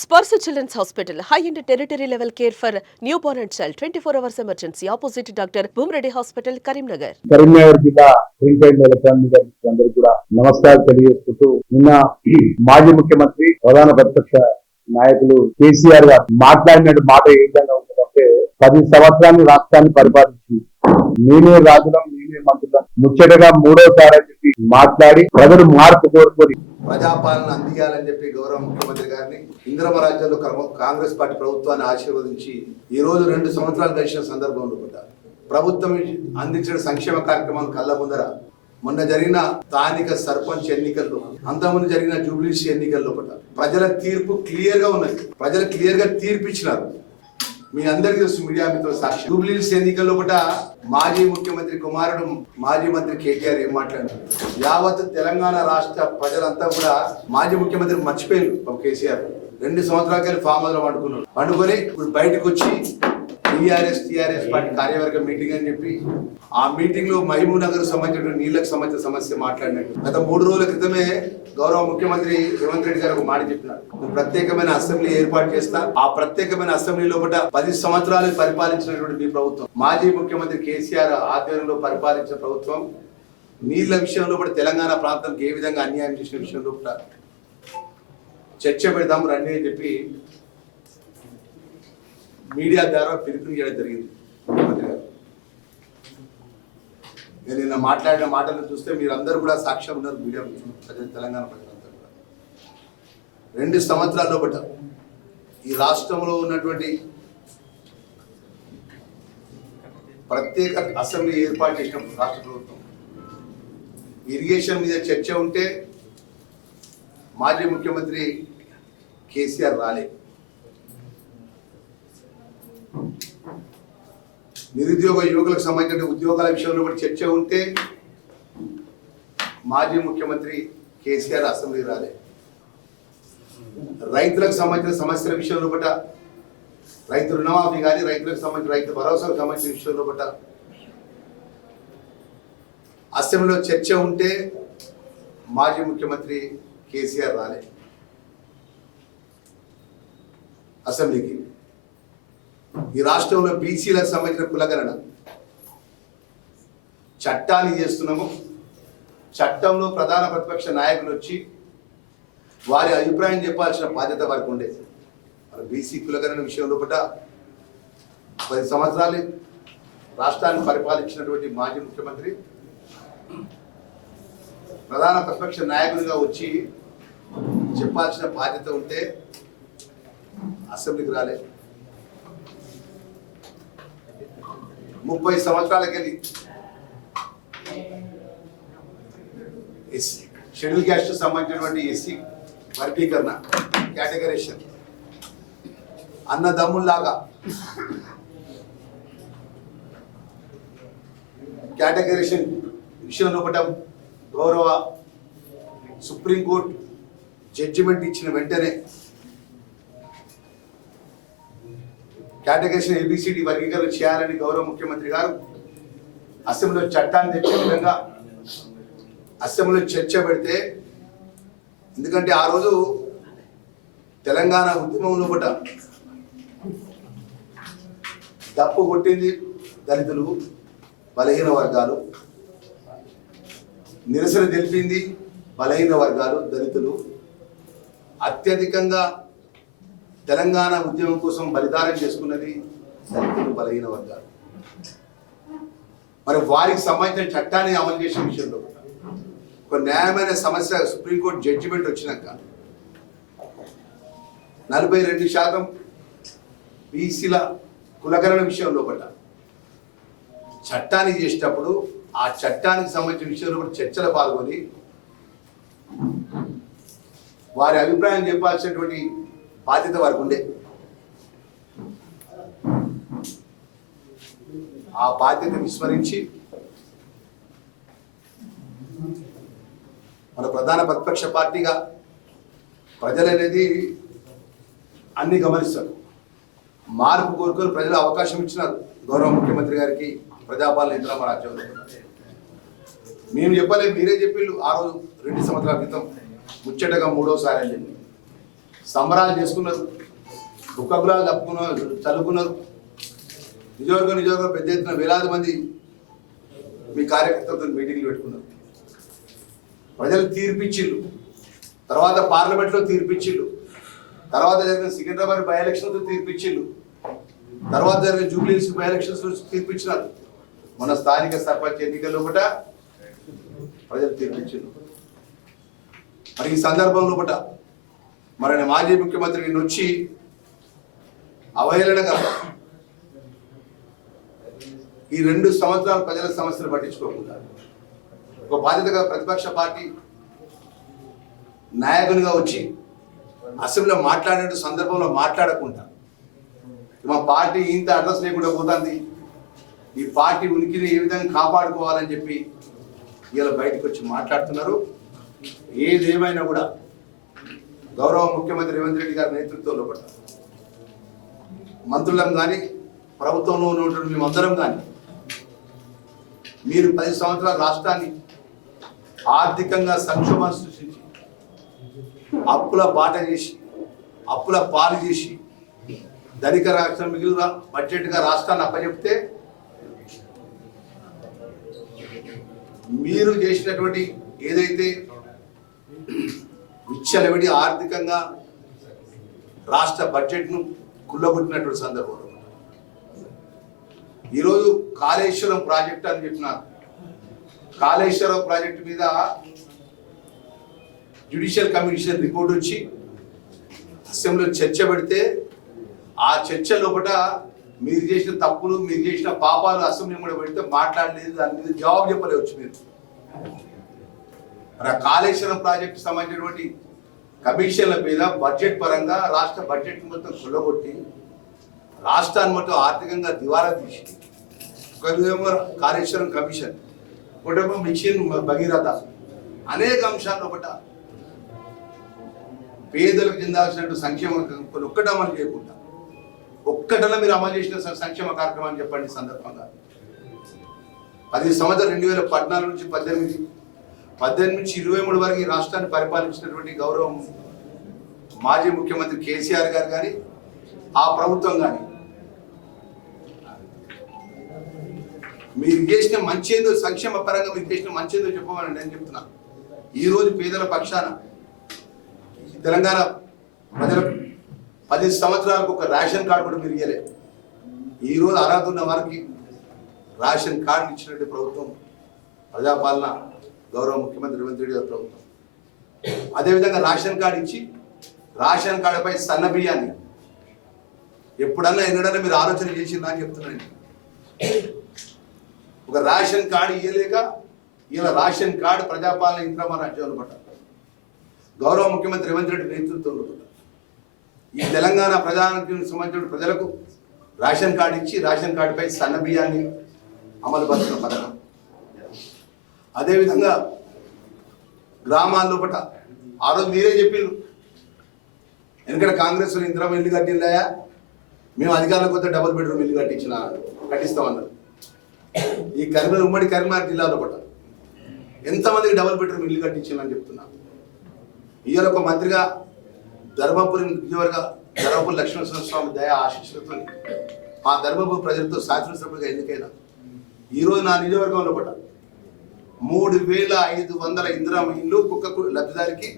Sparsh children's hospital high and tertiary level care for newborn and child twenty four hours emergency opposite doctor Bhumareddy hospital Karimnagar Karimnagar జిల్లా print and electronic అందరికీ కూడా నమస్కారం తెలియజేసుకుంటూ నిన్న మాజీ ముఖ్యమంత్రి ప్రధాన ప్రతిపక్ష నాయకులు కేసీఆర్ గారు మాట్లాడినట్టు మాట ఏ విధంగా ఉంటుందంటే పది సంవత్సరాలు రాష్ట్రాన్ని పరిపాలించి నేనే రాజులం ముచ్చటగా మూడోసారి అని చెప్పి మాట్లాడి ప్రజలు మార్పు కోరుకొని ప్రజాపాలన అందియాలని చెప్పి గౌరవ ముఖ్యమంత్రి గారిని ఇంద్రమ రాజ్యంలో కాంగ్రెస్ పార్టీ ప్రభుత్వాన్ని ఆశీర్వదించి ఈ రోజు రెండు సంవత్సరాలు గడిచిన సందర్భంలో కూడా ప్రభుత్వం అందించిన సంక్షేమ కార్యక్రమం కళ్ళ ముందర మొన్న జరిగిన స్థానిక సర్పంచ్ ఎన్నికల్లో అంతకుముందు జరిగిన జూబ్లీస్ ఎన్నికల్లో కూడా ప్రజల తీర్పు క్లియర్గా ఉన్నది. ప్రజలు క్లియర్గా తీర్పు ఇచ్చినారు మీ అందరికీ తెలుసు మీడియా మిత్రుల సాక్షి. జూబ్లీస్ ఎన్నికల్లో కూడా మాజీ ముఖ్యమంత్రి కుమారుడు మాజీ మంత్రి కేటీఆర్ ఏం మాట్లాడారు? యావత్ తెలంగాణ రాష్ట్ర ప్రజలంతా కూడా మాజీ ముఖ్యమంత్రి మర్చిపోయారు పాపం కేసీఆర్. రెండు సంవత్సరాల కలిసి ఫామ్ హౌస్లో పండుకున్నారు పండుకొని ఇప్పుడు బయటకు వచ్చి టీఆర్ఎస్ టీఆర్ఎస్ పార్టీ కార్యవర్గ మీటింగ్ అని చెప్పి ఆ మీటింగ్లో మహబూబ్ నగర్ సంబంధించిన నీళ్ళకు సంబంధించిన సమస్య మాట్లాడినట్టు. గత మూడు రోజుల క్రితమే గౌరవ ముఖ్యమంత్రి రేవంత్ రెడ్డి గారు ఒక మాట చెప్పినారు. ప్రత్యేకమైన అసెంబ్లీ ఏర్పాటు చేస్తా ఆ ప్రత్యేకమైన అసెంబ్లీ లోపల పది సంవత్సరాలు పరిపాలించినటువంటి మీ ప్రభుత్వం మాజీ ముఖ్యమంత్రి కేసీఆర్ ఆధ్వర్యంలో పరిపాలించిన ప్రభుత్వం నీళ్ళ విషయంలో కూడా తెలంగాణ ప్రాంతానికి ఏ విధంగా అన్యాయం చేసిన విషయంలో కూడా చర్చ పెడదాం రండి అని చెప్పి మీడియా ద్వారా పిలుపుని చేయడం జరిగింది నేను నిన్న మాట్లాడిన మాటలు చూస్తే మీరందరూ కూడా సాక్ష్యం ఉన్నారు మీడియా ప్రజలు తెలంగాణ ప్రజలంతా కూడా. రెండు సంవత్సరాల లోపల ఈ రాష్ట్రంలో ఉన్నటువంటి ప్రత్యేక అసెంబ్లీ ఏర్పాటు చేసిన రాష్ట్ర ప్రభుత్వం. ఇరిగేషన్ మీద చర్చ ఉంటే మాజీ ముఖ్యమంత్రి కేసీఆర్ రాలే. నిరుద్యోగ యువకులకు సంబంధించిన ఉద్యోగాల విషయంలో కూడా చర్చ ఉంటే మాజీ ముఖ్యమంత్రి కేసీఆర్ అసెంబ్లీ రాలే. రైతులకు సంబంధించిన సమస్యల విషయంలో పట్ల రైతు రుణమాఫీ కానీ రైతులకు సంబంధించిన రైతు భరోసాకు సంబంధించిన విషయంలో పట్ల అసెంబ్లీలో చర్చ ఉంటే మాజీ ముఖ్యమంత్రి కేసీఆర్ రాలే. అసెంబ్లీకి. ఈ రాష్ట్రంలో బీసీలకు సంబంధించిన కులగణన. చట్టాన్ని చేస్తున్నాము. చట్టంలో ప్రధాన ప్రతిపక్ష నాయకులు వచ్చి వారి అభిప్రాయం చెప్పాల్సిన బాధ్యత వారికి ఉండేది. మరి బీసీ కులగణన విషయంలో పట పది సంవత్సరాలు రాష్ట్రాన్ని పరిపాలించినటువంటి మాజీ ముఖ్యమంత్రి ప్రధాన ప్రతిపక్ష నాయకుడిగా వచ్చి చెప్పాల్సిన బాధ్యత ఉంటే అసెంబ్లీకి రాలేదు ముప్పై సంవత్సరాలకెళ్ళి. ఎస్సీ షెడ్యూల్ క్యాస్ట్ సంబంధించినటువంటి ఎస్సీ వర్గీకరణ కేటగరేషన్ అన్నదమ్ముల్లాగా. కేటగరేషన్ విషయంలో ఒకట గౌరవ సుప్రీంకోర్టు జడ్జిమెంట్ ఇచ్చిన వెంటనే కేటగిరీస్ ఏబిసిడి వర్గీకరణ చేయాలని గౌరవ ముఖ్యమంత్రి గారు అసెంబ్లీలో చట్టాన్ని తెచ్చే విధంగా అసెంబ్లీలో చర్చ పెడితే ఎందుకంటే ఆ రోజు తెలంగాణ ఉద్యమంలో పూట తప్పు కొట్టింది దళితులు బలహీన వర్గాలు. నిరసన తెలిపింది బలహీన వర్గాలు దళితులు. అత్యధికంగా తెలంగాణ ఉద్యమం కోసం బలిదానం చేసుకున్నది దళితులు బలహీన వర్గాలు. మరి వారికి సంబంధించిన చట్టాన్ని అమలు చేసే విషయంలో ఒక న్యాయమైన సమస్య సుప్రీంకోర్టు జడ్జిమెంట్ వచ్చినాక నలభై రెండు శాతం బీసీల కులకరణ విషయంలో పడ్డ చట్టాన్ని చేసేటప్పుడు ఆ చట్టానికి సంబంధించిన విషయంలో కూడా చర్చలు పాల్గొని వారి అభిప్రాయం చెప్పాల్సినటువంటి బాధ్యత వారికి ఉండే. ఆ బాధ్యత విస్మరించి మన ప్రధాన ప్రతిపక్ష పార్టీగా ప్రజలు అనేది అన్ని గమనిస్తారు. మార్పు కోరుకొని ప్రజలు అవకాశం ఇచ్చినారు. గౌరవ ముఖ్యమంత్రి గారికి ప్రజాపాలన యంత్రం రాజ్యంలో మేము చెప్పలేదు మీరే చెప్పిళ్ళు. ఆ రోజు రెండు సంవత్సరాల క్రితం ముచ్చటగా మూడోసారి అని చెప్పి. సంబరాలు చేసుకున్నారు. దుఃఖగురాలు తప్పుకున్నారు చదువుకున్నారు నిజవర్గం నిజవర్గం పెద్ద ఎత్తున వేలాది మంది మీ కార్యకర్తలతో మీటింగ్లు పెట్టుకున్నారు. ప్రజలు తీర్పిచ్చిళ్ళు. తర్వాత పార్లమెంట్లో తీర్పిచ్చిళ్ళు. తర్వాత జరిగిన సికింద్రాబాద్ బై ఎలక్షన్తో తీర్పిచ్చిళ్ళు. తర్వాత జరిగిన జూబ్లీస్ బై ఎలక్షన్స్ తీర్పిచ్చినారు. మన స్థానిక సర్పంచ్ ఎన్నికల్లో కూడా ప్రజలు తీర్పిచ్చిండు మరి ఈ సందర్భంలో కూడా మరి మాజీ ముఖ్యమంత్రి నిన్ను వచ్చి అవహేళనగా ఈ రెండు సంవత్సరాలు ప్రజల సమస్యలు పట్టించుకోకుండా ఒక బాధ్యతగా ప్రతిపక్ష పార్టీ నాయకునిగా వచ్చి అసెంబ్లీలో మాట్లాడే సందర్భంలో మాట్లాడకుండా మా పార్టీ ఇంత అడ్రస్ లేకుండా పోతుంది. ఈ పార్టీ ఉనికిని ఏ విధంగా కాపాడుకోవాలని చెప్పి ఇలా బయటకు వచ్చి మాట్లాడుతున్నారు. ఏదేమైనా కూడా గౌరవ ముఖ్యమంత్రి రేవంత్ రెడ్డి గారి నేతృత్వంలో కూడా మంత్రులం కానీ ప్రభుత్వంలో ఉన్నటువంటి మేమందరం కానీ మీరు పది సంవత్సరాల రాష్ట్రాన్ని ఆర్థికంగా సంక్షోభం సృష్టించి అప్పుల బాట చేసి అప్పుల పాలు చేసి ధనిక రాష్ట్రం మిగిలిన బడ్జెట్గా రాష్ట్రాన్ని అప్పచెప్తే మీరు చేసినటువంటి ఏదైతే విచ్చలవిడి ఆర్థికంగా రాష్ట్ర బడ్జెట్ను కుల్లగొట్టినటువంటి సందర్భంలో ఈరోజు కాళేశ్వరం ప్రాజెక్ట్ అని చెప్పినారు కాళేశ్వరం ప్రాజెక్టు మీద జ్యుడిషియల్ కమిషన్ రిపోర్ట్ వచ్చి అసెంబ్లీలో చర్చ పెడితే ఆ చర్చ లోపల మీరు చేసిన తప్పులు మీరు చేసిన పాపాలు అసెంబ్లీ కూడా పెడితే మాట్లాడలేదు దాని మీద జవాబు చెప్పలేవచ్చు మీరు. మరి ఆ కాళేశ్వరం ప్రాజెక్టు సంబంధించినటువంటి కమిషన్ల మీద బడ్జెట్ పరంగా రాష్ట్ర బడ్జెట్ మొత్తం కొల్లగొట్టి రాష్ట్రాన్ని మొత్తం ఆర్థికంగా దివాలా తీసి ఒక విధంగా కాళేశ్వరం కమిషన్ ఒకటేమో మిషన్ భగీరథ. అనేక అంశాలు ఒకట. పేదలకు చెందాల్సినట్టు సంక్షేమ కొన్ని ఒక్కటి అమలు చేయకుండా ఒక్కటన మీరు అమలు చేసిన సంక్షేమ కార్యక్రమాన్ని చెప్పండి సందర్భంగా. పది సంవత్సరం రెండు వేల పద్నాలుగు నుంచి పద్దెనిమిది పద్దెనిమిది నుంచి ఇరవై మూడు వరకు ఈ రాష్ట్రాన్ని పరిపాలించినటువంటి గౌరవం మాజీ ముఖ్యమంత్రి కేసీఆర్ గారు కానీ ఆ ప్రభుత్వం కానీ మీరు చేసిన మంచేందో సంక్షేమ పరంగా మీరు చేసిన మంచి ఏందో చెప్పమని నేను చెప్తున్నా. ఈ రోజు పేదల పక్షాన తెలంగాణ ప్రజల పది సంవత్సరాలకు ఒక రేషన్ కార్డు కూడా మీరు ఇవ్వలే ఈ రోజు అర్హత ఉన్న వారికి రేషన్ కార్డు ఇచ్చినట్టు ప్రభుత్వం ప్రజాపాలన గౌరవ ముఖ్యమంత్రి రేవంత్ రెడ్డి గారి ప్రభుత్వం. అదేవిధంగా రేషన్ కార్డు ఇచ్చి రేషన్ కార్డుపై సన్న బియ్యాన్ని ఎప్పుడన్నా ఎన్నడన్నా మీరు ఆలోచన చేసిందా అని చెప్తున్నాను ఒక రేషన్ కార్డు ఇవ్వలేక ఇలా రేషన్ కార్డు ప్రజాపాలన ఇంద్రమ రాజ్యం పడ్డ. గౌరవ ముఖ్యమంత్రి రేవంత్ రెడ్డి నేతృత్వంలో ఈ తెలంగాణ ప్రజానికి సంబంధించిన ప్రజలకు రేషన్ కార్డు ఇచ్చి రేషన్ కార్డుపై సన్న బియ్యాన్ని అమలు పరుస్తున్న పథకం. అదేవిధంగా గ్రామాల్లో పట ఆ రోజు మీరే చెప్పిండ్రు. ఎందుకంటే కాంగ్రెస్ వాళ్ళు ఇందిరా ఇల్లు కట్టిందాయా మేము అధికారులకు వస్తే డబుల్ బెడ్రూమ్ ఇల్లు కట్టించిన కట్టిస్తామన్నారు. ఈ కరీంనగర్ ఉమ్మడి కరీంనగర్ జిల్లాలో పట్ట ఎంతమందికి డబుల్ బెడ్రూమ్ ఇల్లు కట్టించిందని చెప్తున్నా. ఇవాళ ఒక మంత్రిగా ధర్మపురి నియోజకవర్గ ధర్మపురి లక్ష్మణ స్వామి దయ ఆశీస్సులతో ఆ ధర్మపురి ప్రజలతో శాసనసభ్యుడిగా ఎన్నికైనా. ఈరోజు నా నియోజకవర్గంలో పట్ట మూడు వేల ఐదు వందల ఇందిరా ఇల్లు ఒక్కొక్క లబ్ధిదారికి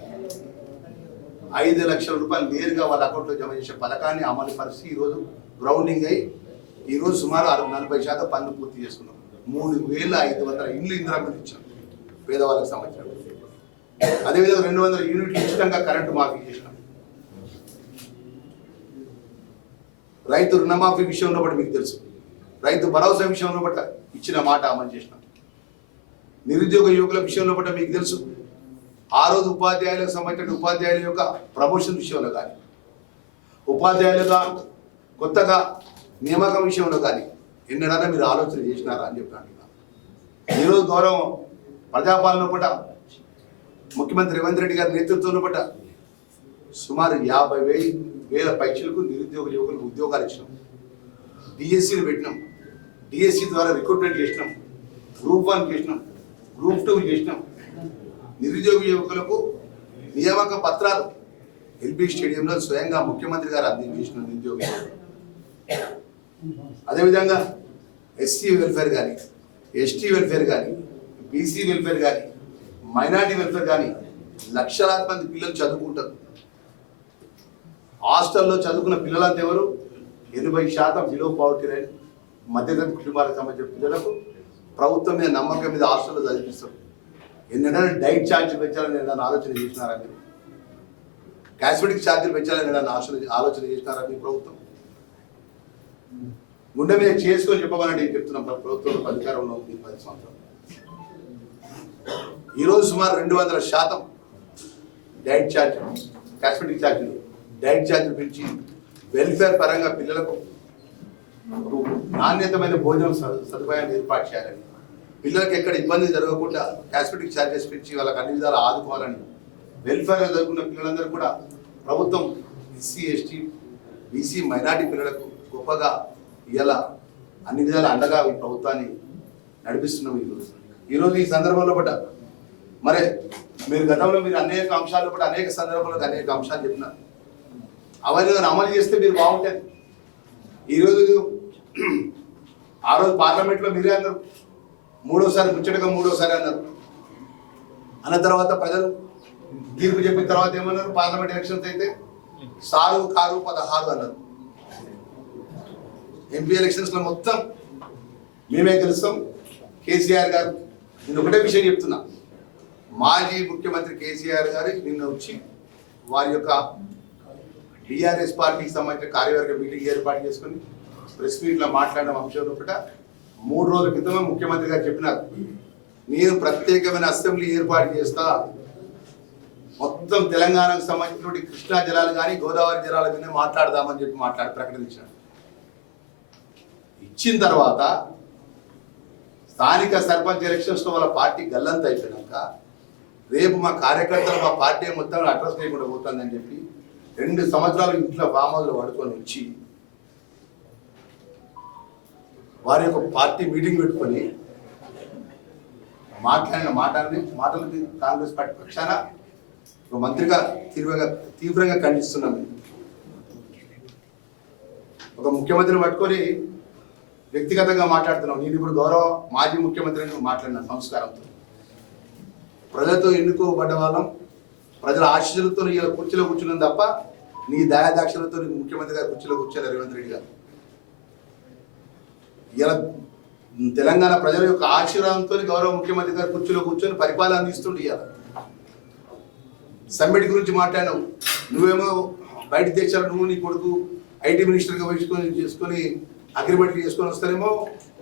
ఐదు లక్షల రూపాయలు నేరుగా వాళ్ళ అకౌంట్లో జమ చేసే పథకాన్ని అమలు పరిచి ఈరోజు గ్రౌండింగ్ అయి ఈరోజు సుమారు అరవై నలభై శాతం పనులు పూర్తి చేసుకున్నాం. మూడు వేల ఐదు వందల ఇండ్లు ఇందిరా ఇచ్చాం పేదవాళ్ళకి సంబంధించిన అదేవిధంగా రెండు వందల యూనిట్లు ఉచితంగా కరెంటు మాఫీ చేసినాం. రైతు రుణమాఫీ విషయంలో బట్టి మీకు తెలుసు. రైతు భరోసా విషయంలో బట్టి ఇచ్చిన మాట అమలు చేసినాం. నిరుద్యోగ యువకుల విషయంలో కూడా మీకు తెలుసు. ఆ రోజు ఉపాధ్యాయులకు సంబంధించిన ఉపాధ్యాయుల యొక్క ప్రమోషన్ విషయంలో కానీ ఉపాధ్యాయులుగా కొత్తగా నియామకం విషయంలో కానీ ఎన్నడన్నా మీరు ఆలోచన చేసినారా అని చెప్పి అంటున్నాను ఈరోజు గౌరవం ప్రజాపాలన పట్ల ముఖ్యమంత్రి రేవంత్ రెడ్డి గారి నేతృత్వంలో పట్ల సుమారు యాభై వేల వేల పైచలకు నిరుద్యోగ యువకులకు ఉద్యోగాలు ఇచ్చినాం. డిఎస్సీలు పెట్టినాం. డిఎస్సీ ద్వారా రిక్రూట్మెంట్ చేసినాం. గ్రూప్ వన్ చేసినాం. గ్రూప్ టూ చేసినాం. నిరుద్యోగ యువకులకు నియామక పత్రాలు. ఎల్బీ స్టేడియంలో స్వయంగా ముఖ్యమంత్రి గారు అందించేసిన నిరుద్యోగ అదేవిధంగా ఎస్సీ వెల్ఫేర్ కానీ ఎస్టీ వెల్ఫేర్ కానీ బీసీ వెల్ఫేర్ కానీ మైనార్టీ వెల్ఫేర్ కానీ లక్షలాది మంది పిల్లలు చదువుకుంటారు. హాస్టల్లో చదువుకున్న పిల్లలంతా ఎవరు? ఎనభై శాతం బిలో పావర్టీ రేట్ మధ్యతరగతి కుటుంబాలకు సంబంధించిన పిల్లలకు ప్రభుత్వం మీద నమ్మకం మీద హాస్టల్లో చదివిస్తారు ఎన్నడైనా డైట్ ఛార్జీలు పెంచాలని ఏదైనా ఆలోచన చేసినారా మీరు? కాస్మెటిక్ ఛార్జీలు పెంచాలని ఏదైనా ఆలోచన ఆలోచన చేసినారా మీ ప్రభుత్వం? గుండె మీద చేసుకొని చెప్పమని చెప్తున్నాం ప్రభుత్వం అధికారంలో ఉంది పది సంవత్సరాలు. ఈరోజు సుమారు రెండు వందల శాతం డైట్ ఛార్జ్ కాస్మెటిక్ ఛార్జీలు డైట్ ఛార్జీలు పెంచి వెల్ఫేర్ పరంగా పిల్లలకు నాణ్యతమైన భోజనం సదు- సదుపాయాన్ని ఏర్పాటు చేయాలని. పిల్లలకి ఎక్కడ ఇబ్బంది జరగకుండా కాస్మెటిక్ ఛార్జెస్ పెంచి వాళ్ళకి అన్ని విధాలు ఆదుకోవాలని. వెల్ఫేర్ చదువుకున్న పిల్లలందరూ కూడా ప్రభుత్వం ఎస్సీ ఎస్టీ బీసీ మైనార్టీ పిల్లలకు గొప్పగా ఇలా అన్ని విధాల అండగా ఈ ప్రభుత్వాన్ని నడిపిస్తున్నాం ఈరోజు ఈరోజు ఈ సందర్భంలో కూడా మరి మీరు గతంలో మీరు అనేక అంశాల్లో కూడా అనేక సందర్భాలకు అనేక అంశాలు చెప్పినారు. అవన్నీ అమలు చేస్తే మీరు బాగుంటుంది. ఈరోజు ఆ రోజు పార్లమెంట్లో మీరే అన్నారు. మూడోసారి ముచ్చటగా మూడోసారి అన్నారు. అన్న తర్వాత ప్రజలు తీర్పు చెప్పిన తర్వాత ఏమన్నారు? పార్లమెంట్ ఎలక్షన్స్ అయితే సారు కారు పదహారు అన్నారు. ఎంపీ ఎలక్షన్స్లో మొత్తం మేమే గెలుస్తాం. కేసీఆర్ గారు నేను ఒకటే విషయం చెప్తున్నా. మాజీ ముఖ్యమంత్రి కేసీఆర్ గారు నిన్న వచ్చి వారి యొక్క బీఆర్ఎస్ పార్టీకి సంబంధించిన కార్యవర్గ మీటింగ్ ఏర్పాటు చేసుకుని ప్రెస్ మీట్లో మాట్లాడిన అంశం ఒకట. మూడు రోజుల క్రితమే ముఖ్యమంత్రి గారు చెప్పినారు నేను ప్రత్యేకమైన అసెంబ్లీ ఏర్పాటు చేస్తా. మొత్తం తెలంగాణకు సంబంధించినటువంటి కృష్ణా జలాలు కానీ గోదావరి జలాల మీద మాట్లాడదామని చెప్పి మాట్లాడి ప్రకటించాడు ఇచ్చిన తర్వాత స్థానిక సర్పంచ్ ఎలక్షన్స్ వాళ్ళ పార్టీ గల్లంత అయిపోయినాక రేపు మా కార్యకర్తలు మా పార్టీ మొత్తం అడ్రస్ లేకుండా పోతుందని చెప్పి రెండు సంవత్సరాలు ఇంట్లో వామలు పడుకొని వచ్చి వారి యొక్క పార్టీ మీటింగ్ పెట్టుకొని మాట్లాడిన మాటల్ని మాటలకి కాంగ్రెస్ పార్టీ పక్షాన ఒక మంత్రిగా తీవ్రంగా తీవ్రంగా ఖండిస్తున్నాం. ఒక ముఖ్యమంత్రిని పట్టుకొని వ్యక్తిగతంగా మాట్లాడుతున్నాం. నేను ఇప్పుడు గౌరవ మాజీ ముఖ్యమంత్రిని మాట్లాడిన సంస్కారంతో. ప్రజలతో ఎన్నుకోబడ్డ వాళ్ళం. ప్రజల ఆశీస్సులతో ఇలా కుర్చీలో కూర్చున్నాం తప్ప నీ దయాదాక్షలతో ముఖ్యమంత్రి గారు కుర్చీలో కూర్చోలే రేవంత్ రెడ్డి గారు. ఇలా తెలంగాణ ప్రజల యొక్క ఆశీర్వాదంతో గౌరవ ముఖ్యమంత్రి గారు కుర్చీలో కూర్చొని పరిపాలన అందిస్తుండే ఇవాళ సమ్మిట్ గురించి మాట్లాడినావు నువ్వేమో బయట దేశాలు నువ్వు నీ కొడుకు ఐటీ మినిస్టర్గా వేసుకొని చేసుకొని అగ్రిమెంట్లు చేసుకొని వస్తారేమో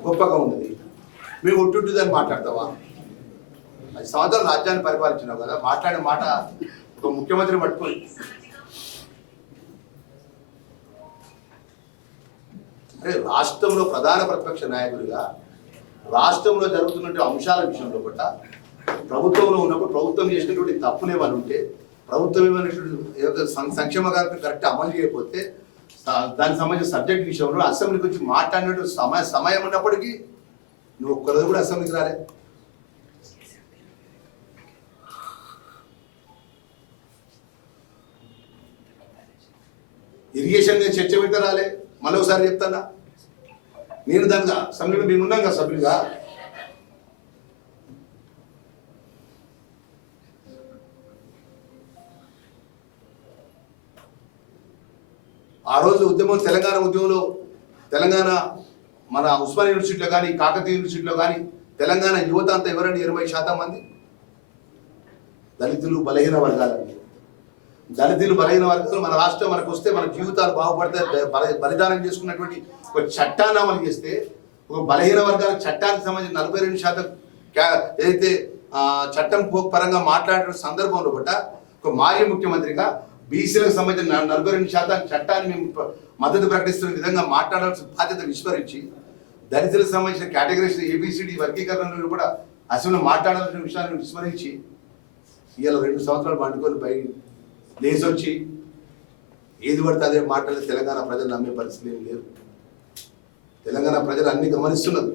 గొప్పగా ఉండదు. మేము ఒట్టుంటు దాన్ని మాట్లాడతావా? అది సంవత్సరం రాజ్యాన్ని పరిపాలించినావు కదా మాట్లాడే మాట ఒక ముఖ్యమంత్రి పట్టుకొని. అంటే రాష్ట్రంలో ప్రధాన ప్రతిపక్ష నాయకుడిగా రాష్ట్రంలో జరుగుతున్నటువంటి అంశాల విషయంలో కూడా ప్రభుత్వంలో ఉన్నప్పుడు ప్రభుత్వం చేసినటువంటి తప్పులు ఏమైనా ఉంటే ప్రభుత్వం ఏమైనటువంటి సంక్షేమ కార్యక్రమం కరెక్ట్ అమలు చేయకపోతే దానికి సంబంధించిన సబ్జెక్ట్ విషయంలో అసెంబ్లీ గురించి మాట్లాడినట్టు సమయ సమయం ఉన్నప్పటికీ నువ్వు ఒక్కరోజు కూడా అసెంబ్లీకి రాలేదు ఇరిగేషన్ నేను చర్చ పెడితే రాలే. మళ్ళీ ఒకసారి చెప్తానా? నేను దానికి అసెంబ్లీలో మేము ఉన్నాం కదా సభ్యులుగా. ఆ రోజు ఉద్యమం తెలంగాణ ఉద్యమంలో తెలంగాణ మన ఉస్మాన్ యూనివర్సిటీలో కానీ కాకతీయ యూనివర్సిటీలో కానీ తెలంగాణ యువత అంతా ఎవరండి? ఇరవై శాతం మంది? దళితులు బలహీన వర్గాలండి దళితులు బలైన వర్గాలు మన రాష్ట్రం మనకు వస్తే మన జీవితాలు బాగుపడతాయి బలిదానం చేసుకున్నటువంటి ఒక చట్టాన్ని అమలు చేస్తే ఒక బలహీన వర్గాల చట్టానికి సంబంధించి నలభై రెండు శాతం ఏదైతే చట్టం పరంగా మాట్లాడిన సందర్భంలో బట్ట ఒక మాజీ ముఖ్యమంత్రిగా బీసీలకు సంబంధించిన నలభై రెండు శాతం చట్టాన్ని మేము మద్దతు ప్రకటిస్తున్న విధంగా మాట్లాడాల్సిన బాధ్యత విస్మరించి దళితులకు సంబంధించిన కేటగిరీస్ ఏబిసిడి వర్గీకరణలు కూడా అసలు మాట్లాడాల్సిన విషయాన్ని విస్మరించి ఇవాళ రెండు సంవత్సరాలు పండుకొని బయట లేచి వచ్చి ఏది పడితే అదే మాటలు తెలంగాణ ప్రజలు నమ్మే పరిస్థితి ఏం లేదు. తెలంగాణ ప్రజలు అన్ని గమనిస్తున్నారు.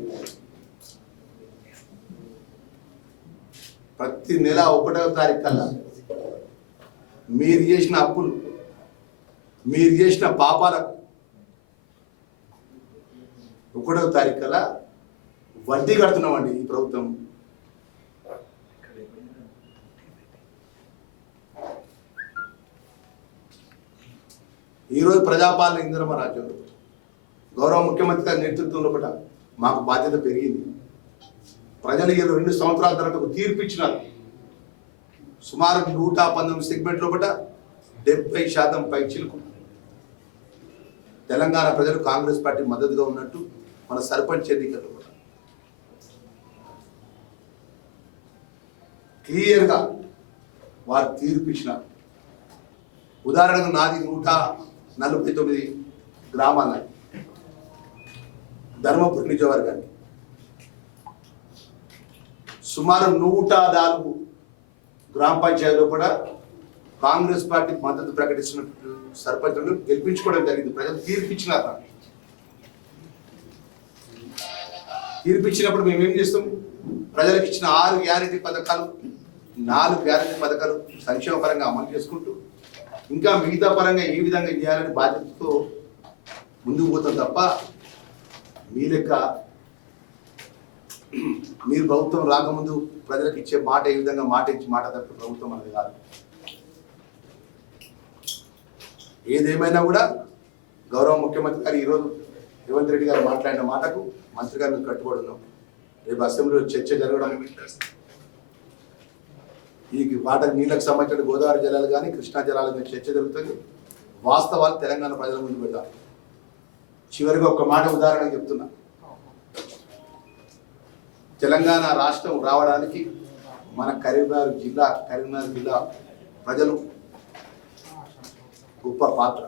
ప్రతి నెల ఒకటవ తారీఖు కల్లా మీరు చేసిన అప్పులు మీరు చేసిన పాపాలకు ఒకటో తారీఖు కల్లా వడ్డీ కడుతున్నామండి ఈ ప్రభుత్వం. ఈరోజు ప్రజాపాలన ఇందిరమ్మ రాజ్యంలో గౌరవ ముఖ్యమంత్రి గారి నేతృత్వంలో కూడా మాకు బాధ్యత పెరిగింది. ప్రజలు ఈ రెండు సంవత్సరాల తర్వాత ఒక తీర్పు ఇచ్చినారు. సుమారు నూట పంతొమ్మిది సెగ్మెంట్లో కూడా డెబ్బై శాతం పైచీలకు తెలంగాణ ప్రజలు కాంగ్రెస్ పార్టీ మద్దతుగా ఉన్నట్టు మన సర్పంచ్ ఎన్నికల్లో కూడా. క్లియర్గా వారు తీర్పు ఇచ్చినారు. ఉదాహరణకు నాది నూట నలభై తొమ్మిది గ్రామాల ధర్మపురి నిజవర్గానికి సుమారు నూట నాలుగు గ్రామ పంచాయతీలో కూడా కాంగ్రెస్ పార్టీ మద్దతు ప్రకటిస్తున్న సర్పంచులను గెలిపించుకోవడం జరిగింది. ప్రజలు తీర్పిచ్చినారు తీర్పిచ్చినప్పుడు మేము ఏం చేస్తాం? ప్రజలకు ఇచ్చిన ఆరు గ్యారెంటీ పథకాలు నాలుగు గ్యారెంటీ పథకాలు సంక్షేమ పరంగా అమలు చేసుకుంటూ ఇంకా మిగతా పరంగా ఏ విధంగా చేయాలని బాధ్యతతో ముందుకు పోతాం తప్ప మీ లెక్క మీరు ప్రభుత్వం రాకముందు ప్రజలకు ఇచ్చే మాట ఏ విధంగా మాట ఇచ్చి మాట తప్ప ప్రభుత్వం అనేది కాదు. ఏదేమైనా కూడా గౌరవ ముఖ్యమంత్రి గారు ఈరోజు రేవంత్ రెడ్డి గారు మాట్లాడిన మాటకు మంత్రి గారు మేము కట్టుబడి ఉన్నాం. రేపు అసెంబ్లీలో చర్చ జరగడం ఈ వాటర్ నీళ్ళకు సంబంధించిన గోదావరి జలాలు కానీ కృష్ణా జలాలు మీద చర్చ జరుగుతుంది. వాస్తవాలు తెలంగాణ ప్రజల ముందు పెడతారు చివరిగా ఒక మాట ఉదాహరణ చెప్తున్నా. తెలంగాణ రాష్ట్రం రావడానికి మన కరీంనగర్ జిల్లా కరీంనగర్ జిల్లా ప్రజలు గొప్ప పాత్ర.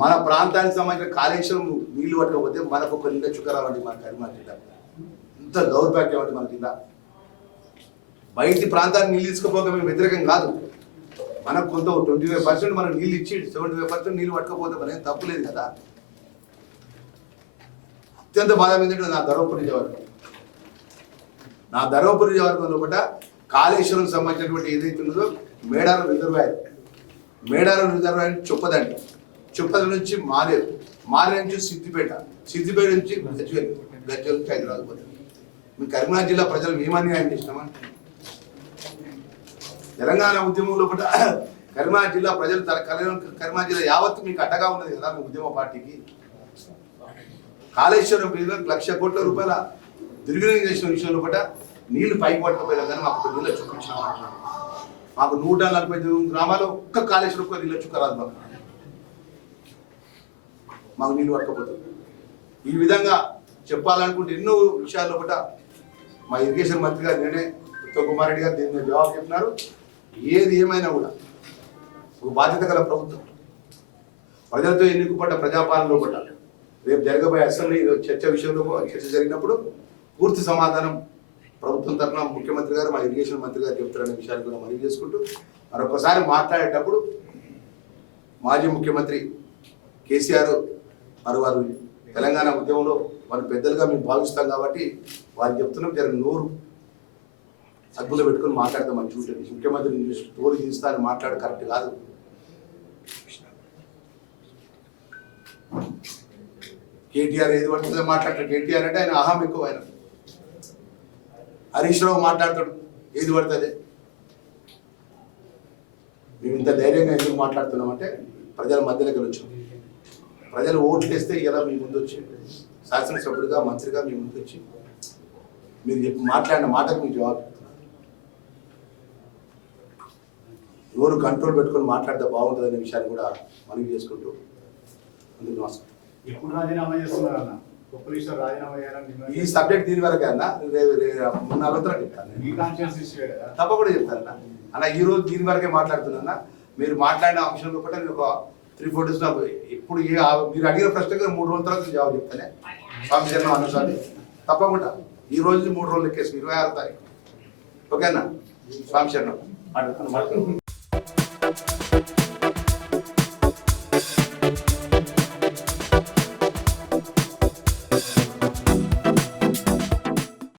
మన ప్రాంతానికి సంబంధించిన కాళేశ్వరం నీళ్ళు పట్టకపోతే మనకు ఒక నీళ్ళ చుక్కరావండి మన కరీంనగర్ జిల్లా. ఇంత దౌర్భాగ్యం అంటే మన జిల్లా. బయటి ప్రాంతాన్ని నీళ్ళు తీసుకుపోక మేము వ్యతిరేకం కాదు. మనకు కొంత ట్వంటీ ఫైవ్ పర్సెంట్ మనం నీళ్ళు ఇచ్చి సెవెంటీ ఫైవ్ పర్సెంట్ నీళ్ళు పట్టకపోతే మనం తప్పులేదు కదా? అత్యంత బాధ ఏంటంటే నా ధర్మపురి నియోజకవర్గం. నా ధర్మపురి నియోజకవర్గం లోపల కాళేశ్వరం సంబంధించినటువంటి ఏదైతే ఉందో మేడారం రిజర్వాయర్. మేడారం రిజర్వాయర్ చొప్పదండి. చొప్పద నుంచి మారేరు. మారేరు నుంచి సిద్దిపేట. సిద్దిపేట నుంచి గజ్వేల్ గజ్వేల్ నుంచి హైదరాబాద్ పోతుంది. మీ కరీంనగర్ జిల్లా ప్రజలు ఏమని న్యాయం తెలంగాణ ఉద్యమంలో కూడా కరీమా జిల్లా ప్రజలు తన జిల్లా యావత్తు మీకు అడ్డగా ఉన్నది కదా మీ ఉద్యమ పార్టీకి? కాళేశ్వరం లక్ష కోట్ల రూపాయల దుర్వినియోగం చేసిన విషయంలో కూడా నీళ్ళు పైకి పట్టకపోయినా కానీ మాకు నీళ్ళ చూపించిన మాకు నూట నలభై తొమ్మిది గ్రామాలు ఒక్క కాళేశ్వరం ఒక్క నీళ్ళ చుక్క రాదు మాకు. మాకు నీళ్ళు పట్టకపోతుంది ఈ విధంగా చెప్పాలనుకుంటే ఎన్నో విషయాల్లో కూడా మా ఇరిగేషన్ మంత్రి గారు నేనే ఉత్తమ్ కుమార్ రెడ్డి గారు దీని మీద జవాబు చెప్పినారు. ఏది ఏమైనా కూడా ఒక బాధ్యత గల ప్రభుత్వం. ప్రజలతో ఎన్నుకుపడ్డ ప్రజాపాలన కూడా రేపు జరగబోయే అసెంబ్లీ చర్చ విషయంలో చర్చ జరిగినప్పుడు పూర్తి సమాధానం ప్రభుత్వం తరఫున ముఖ్యమంత్రి గారు మా ఇరిగేషన్ మంత్రి గారు చెప్తారనే విషయాన్ని కూడా మనవి చేసుకుంటూ మరొకసారి మాట్లాడేటప్పుడు మాజీ ముఖ్యమంత్రి కేసీఆర్ మరి వారు తెలంగాణ ఉద్యమంలో వారు పెద్దలుగా మేము భావిస్తాం కాబట్టి వారు చెప్తున్నాం జర నోరు అద్భుతం పెట్టుకొని మాట్లాడతాం మంచి ఉంటుంది ముఖ్యమంత్రి తోలు తీస్తా అని మాట్లాడ కరెక్ట్ కాదు. కేటీఆర్ ఏది పడుతుందో మాట్లాడతాడు. కేటీఆర్ అంటే ఆయన అహం ఎక్కువ ఆయన. హరీష్ రావు మాట్లాడతాడు. ఏది పడుతుంది మేము ఇంత ధైర్యంగా ఎందుకు మాట్లాడుతున్నామంటే ప్రజల మధ్యలోకి వచ్చాం ప్రజలు ఓట్లు వేస్తే ఇలా మీ ముందు వచ్చి శాసనసభ్యుడిగా మంత్రిగా మీ ముందు వచ్చి మీరు చెప్పి మాట్లాడిన మాటకు మీకు జవాబు. ఎవరు కంట్రోల్ పెట్టుకొని మాట్లాడితే బాగుంటుంది అనే విషయాన్ని కూడా మనవి చేసుకుంటూ అందుకు నమస్కారం ఎప్పుడు రాజీనామా చేస్తున్నారు అన్న? రాజీనామా చేయాలని ఈ సబ్జెక్ట్ దీని వరకే అన్న. మొన్న చెప్తాను తప్పకుండా చెప్తాను అన్న. అన్న ఈ రోజు దీని వరకే మాట్లాడుతున్నా మీరు మాట్లాడిన అంశంలో కూడా నేను ఒక త్రీ ఫోర్ డేస్ నాకు ఇప్పుడు ఏ మీరు అడిగిన ప్రశ్నకు మూడు రోజుల తర్వాత జవాబు చెప్తానే. స్వామి శర్మ అనుసారి. తప్పకుండా. ఈ రోజు మూడు రోజులు కేసు ఇరవై ఆరు తారీఖు. ఓకేనా? స్వామి మాట్లాడుతున్నాను